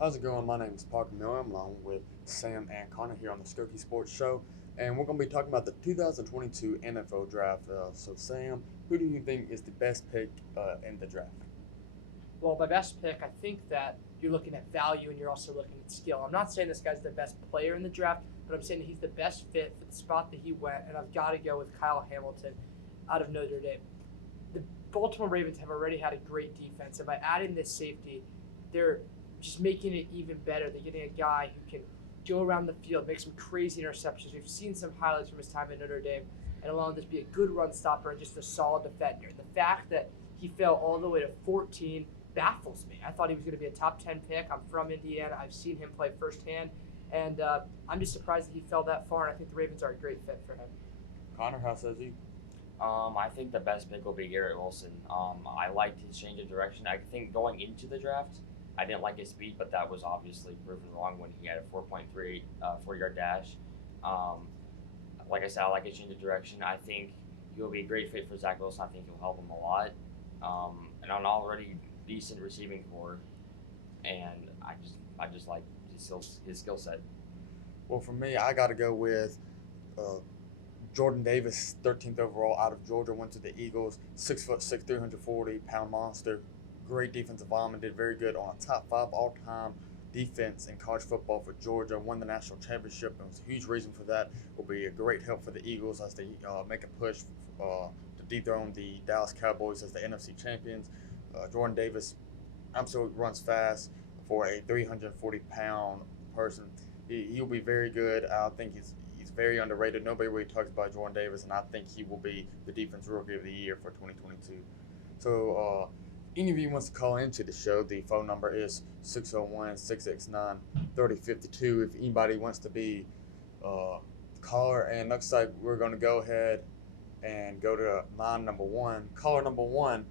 How's it going? My name is Parker Miller. I'm along with Sam and Connor here on the Skokie Sports Show, and we're going to be talking about the 2022 NFL Draft. So, Sam, who do you think is the best pick in the draft? Well, my best pick, I think that you're looking at value and you're also looking at skill. I'm not saying this guy's the best player in the draft, but I'm saying he's the best fit for the spot that he went, and I've got to go with Kyle Hamilton out of Notre Dame. The Baltimore Ravens have already had a great defense, and by adding this safety, they're just making it even better. They're getting a guy who can go around the field, make some crazy interceptions. We've seen some highlights from his time at Notre Dame, and allowing this to be a good run stopper and just a solid defender. And the fact that he fell all the way to 14 baffles me. I thought he was going to be a top 10 pick. I'm from Indiana. I've seen him play firsthand, and I'm just surprised that he fell that far, and I think the Ravens are a great fit for him. Connor, how says he? I think the best pick will be Garrett Wilson. I liked his change of direction. I think going into the draft, I didn't like his speed, but that was obviously proven wrong when he had a 4.3 4-yard dash. Um, like I said, I like his change of direction. I think he'll be a great fit for Zach Wilson. I think he'll help him a lot. And an already decent receiving core, and I just like his skill set. Well, for me, I got to go with uh, Jordan Davis, 13th overall out of Georgia, went to the Eagles. 6'6", 340-pound monster. Great defensive lineman, did very good on a top five all-time defense in college football for Georgia. Won the national championship, and was a huge reason for that. Will be a great help for the Eagles as they make a push to dethrone the Dallas Cowboys as the NFC champions. Jordan Davis absolutely runs fast for a 340-pound person. He'll be very good. I think he's very underrated. Nobody really talks about Jordan Davis, and I think he will be the Defense Rookie of the Year for 2022. So, any of you wants to call into the show, the phone number is 601-669-3052. If anybody wants to be caller, and looks like we're going to go ahead and go to line number one. Caller number one,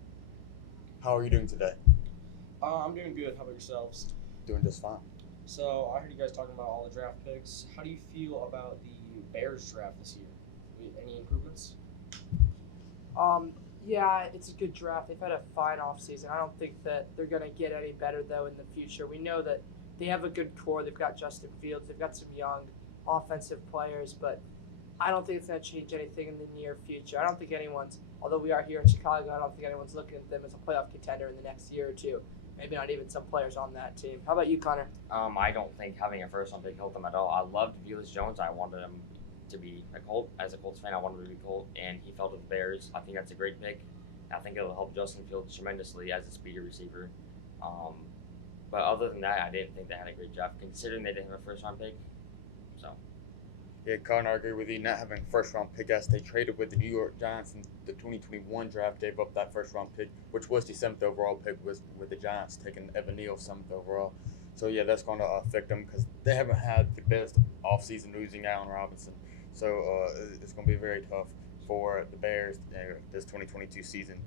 how are you doing today? I'm doing good. How about yourselves? Doing just fine. So I heard you guys talking about all the draft picks. How do you feel about the Bears draft this year? Any improvements? Yeah, it's a good draft. They've had a fine offseason. I don't think that they're going to get any better, though, in the future. We know that they have a good core. They've got Justin Fields. They've got some young offensive players, but I don't think it's going to change anything in the near future. I don't think anyone's, although we are here in Chicago, I don't think anyone's looking at them as a playoff contender in the next year or two. Maybe not even some players on that team. How about you, Connor? I don't think having a first round pick helped them at all. I loved Velus Jones. I wanted him to be a Colt. As a Colts fan, I wanted him to be Colt, and he fell to the Bears. I think that's a great pick. I think it'll help Justin Fields tremendously as a speedy receiver. Um, but other than that, I didn't think they had a great draft, considering they didn't have a first round pick. So, Yeah, Connor, I agree with you. Not having a first round pick as they traded with the New York Giants in the 2021 draft, gave up that first round pick, which was the 7th overall pick, was with the Giants taking Evan Neal 7th overall. So, yeah, that's going to affect them because they haven't had the best offseason losing Allen Robinson. So, it's going to be very tough for the Bears this 2022 season.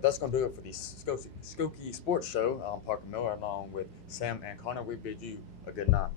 That's going to do it for the Skokie Sports Show. I'm Parker Miller along with Sam and Connor. We bid you a good night.